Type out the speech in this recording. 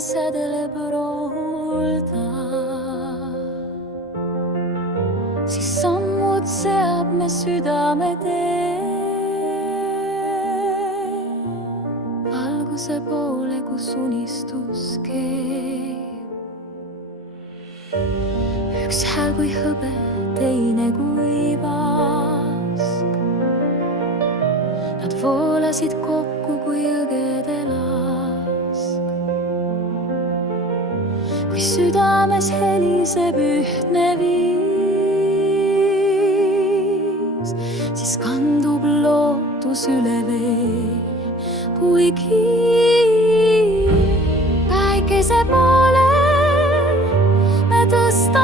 sädeleb roolda, siis sammud seab me südame tee alguse poole, kus unistus keeb. Üks hääl kui hõbe, teine kui vask. Nad voolasid kokku kui jõgede lask. Kui südames heliseb ühtne viis, siis kandub lootus üle vee kui kiir. Päikese poole me tõstame